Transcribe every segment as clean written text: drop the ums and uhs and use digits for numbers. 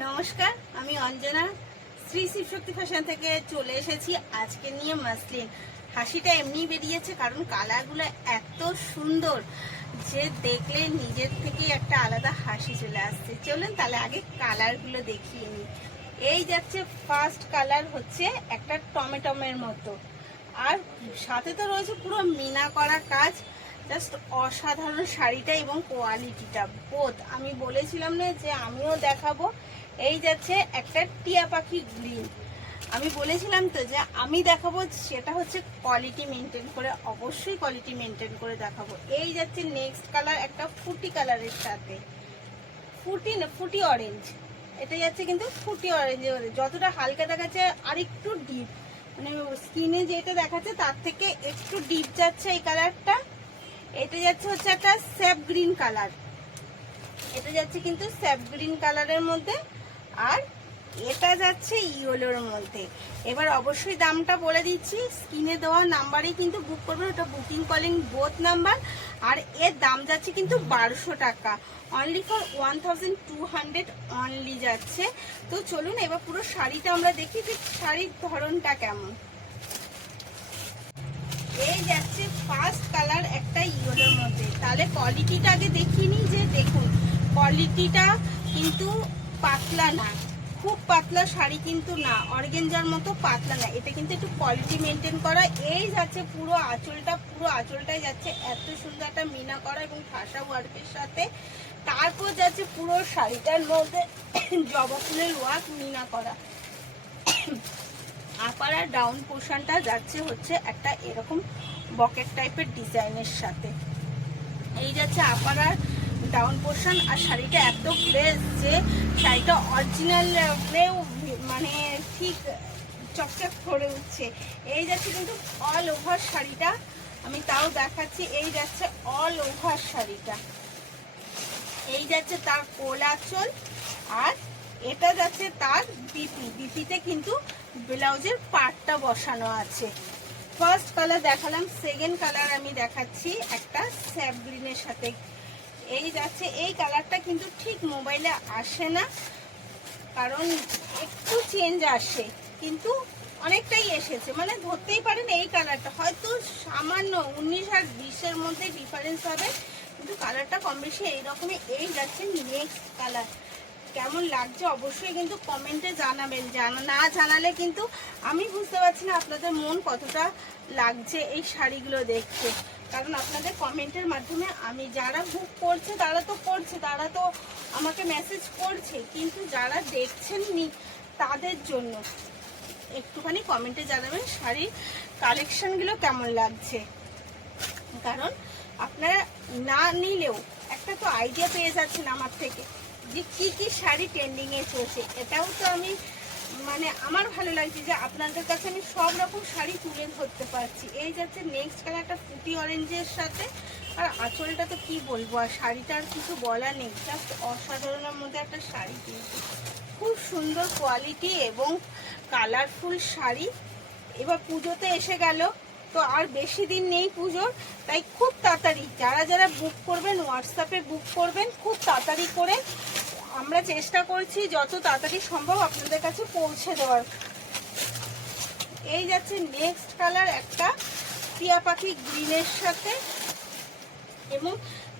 নমস্কার, আমি অঞ্জনা শ্রী শিবশক্তি ফ্যাশন থেকে চলে এসেছি আজকে নিয়ে মাসলিন। হাসিটা এমনি বেরিয়েছে কারণ কালারগুলো এত সুন্দর যে দেখলে নিজের থেকে একটা আলাদা হাসি চলে আসছে। চলুন তাহলে আগে কালারগুলো দেখিয়ে নিই। এই যাচ্ছে ফার্স্ট কালার হচ্ছে একটা টমেটোমের মতো, আর সাথে তো রয়েছে পুরো মিনা করা কাজ। জাস্ট অসাধারণ শাড়িটা এবং কোয়ালিটিটা বোধ। আমি বলেছিলাম না যে আমিও দেখাবো। এই যাচ্ছে একটা টিয়া পাখি গ্রিন, আমি বলেছিলাম তো যে আমি দেখাবো, সেটা হচ্ছে কোয়ালিটি মেনটেন করে, অবশ্যই কোয়ালিটি মেনটেন করে দেখাবো। এই যাচ্ছে নেক্সট কালার একটা ফুটি কালারের সাথে, ফুটি অরেঞ্জ। এটা যাচ্ছে কিন্তু ফুটি অরেঞ্জ, যতটা হালকা দেখাচ্ছে আর একটু ডিপ, মানে স্কিনে যেটা দেখাচ্ছে তার থেকে একটু ডিপ যাচ্ছে এই কালারটা। এটা যাচ্ছে হচ্ছে একটা স্যাপ গ্রিন কালার, এটা যাচ্ছে কিন্তু স্যাপ গ্রিন কালারের মধ্যে, আর এটা যাচ্ছে ইয়েলোর মধ্যে। এবার অবশ্যই দামটা বলে দিচ্ছি, স্ক্রিনে দেওয়া নাম্বারেই কিন্তু বুক করবেন, ওটা বুকিং কলিং বোথ নাম্বার। আর এর দাম যাচ্ছে কিন্তু 1200 টাকা, অনলি ফর 1200 অনলি যাচ্ছে। তো চলুন এবার পুরো শাড়িটা আমরা দেখি যে শাড়ির ধরনটা কেমন। এই যাচ্ছে ফার্স্ট কালার একটা ইয়েলোর মধ্যে, তাহলে কোয়ালিটিটা আগে দেখিয়ে নিই। যে দেখুন কোয়ালিটিটা কিন্তু পাতলা না, খুব পাতলা শাড়ি কিন্তু না, অর্গেঞ্জার মতো পাতলা না, এটা কিন্তু একটু কোয়ালিটি মেনটেন করা। এই যাচ্ছে পুরো আঁচলটাই যাচ্ছে এত সুন্দর একটা মিনা করা এবং ঠাসা ওয়ার্কের সাথে। তারপর যাচ্ছে পুরো শাড়িটার মধ্যে জবা ফুলের ওয়ার্ক মিনা করা। আপার আর ডাউন পোর্শনটা যাচ্ছে হচ্ছে একটা এরকম বকেট টাইপের ডিজাইনের সাথে। এই যাচ্ছে আপার আর ডাউন পোর্শন, আর শাড়িটা এত ফ্রেশ যে শাড়িটা অরিজিনাল মানে ঠিক চকচক করে উঠছে। এই যাচ্ছে কিন্তু অল ওভার শাড়িটা, আমি তাও দেখাচ্ছি। এই যাচ্ছে অল ওভার শাড়িটা, এই যাচ্ছে তার কোলাচল, আর এটা যাচ্ছে তার বিপিতে কিন্তু ব্লাউজের পার্টটা বসানো আছে। ফার্স্ট কালার দেখালাম, সেকেন্ড কালার আমি দেখাচ্ছি একটা স্যাপ গ্রিনের সাথে। এই যাচ্ছে এই কালারটা কিন্তু ঠিক মোবাইলে আসে না, কারণ একটু চেঞ্জ আসে, কিন্তু অনেকটাই এসেছে, মানে ধরতেই পারেন এই কালারটা হয়তো সামান্য 19 আর 20-এর মধ্যে ডিফারেন্স হবে, কিন্তু কালারটা কম বেশি এইরকমই। এই যাচ্ছে নেক্সট কালার, কেমন লাগছে অবশ্যই কিন্তু কমেন্টে জানাবেন। না জানালে কিন্তু আমি বুঝতে পারছি না আপনাদের মন কতটা লাগছে এই শাড়িগুলো দেখতে, কারণ আপনাদের কমেন্টের মাধ্যমে আমি, যারা বুক করছে তারা তো করছে, তারা তো আমাকে মেসেজ করছে, কিন্তু যারা দেখছেন নি তাদের জন্য একটুখানি কমেন্টে জানাবেন শাড়ির কালেকশনগুলো কেমন লাগছে, কারণ আপনারা না নিলেও একটা তো আইডিয়া পেয়ে যাচ্ছেন আমার থেকে যে কি কি শাড়ি ট্রেন্ডিং এ চলছে। এটাও তো আমি মানে আমার ভালো লাগছে যে আপনাদের কাছে আমি সব রকম শাড়ি তুলে ধরতে পারছি। এই যাচ্ছে নেক্সট কালারটা ফুটি অরেঞ্জের সাথে, আর আঁচলটা তো কি বলবো, আর শাড়িটা আর কিছু বলা নেই, জাস্ট অসাধারণের মধ্যে একটা শাড়ি, কিন্তু খুব সুন্দর কোয়ালিটি এবং কালারফুল শাড়ি। এবার পুজোতে এসে গেল, তো আর বেশি দিন নেই পুজোর, তাই খুব তাড়াতাড়ি যারা যারা বুক করবেন হোয়াটসঅ্যাপে বুক করবেন খুব তাড়াতাড়ি করে। আমরা চেষ্টা করছি যত তাড়াতাড়ি সম্ভব আপনাদের কাছে পৌঁছে দেওয়ার। এই যাচ্ছে নেক্সট কালার একটা টিয়া পাখি গ্রিনের সাথে, এবং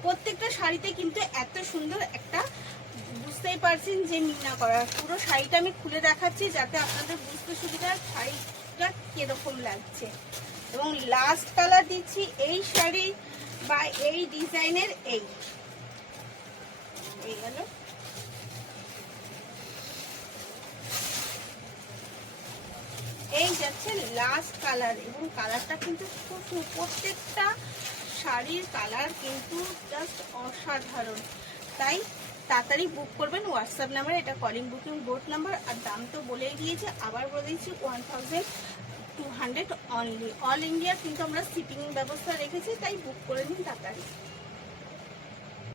প্রত্যেকটা শাড়িতে কিন্তু এত সুন্দর একটা, বুঝতেই পারছেন যে মিনা করা। পুরো শাড়িটা আমি খুলে দেখাচ্ছি যাতে আপনাদের বুঝতে সুবিধা শাড়িটা কিরকম লাগছে। এবং লাস্ট কালার দিচ্ছি এই শাড়ি বা এই ডিজাইনের, এই গেল। এই যাচ্ছে লাস্ট কালার, এবং কালারটা কিন্তু খুব, প্রত্যেকটা শাড়ির কালার কিন্তু জাস্ট অসাধারণ। তাই তাড়াতাড়ি বুক করবেন হোয়াটসঅ্যাপ নাম্বার, এটা কলিং বুকিং বোথ নাম্বার। আর দাম তো বলেই দিয়েছে, আবার বলে দিচ্ছি 1200 অনলি। অল ইন্ডিয়া কিন্তু আমরা শিপিং ব্যবস্থা রেখেছি, তাই বুক করে নিন তাড়াতাড়ি।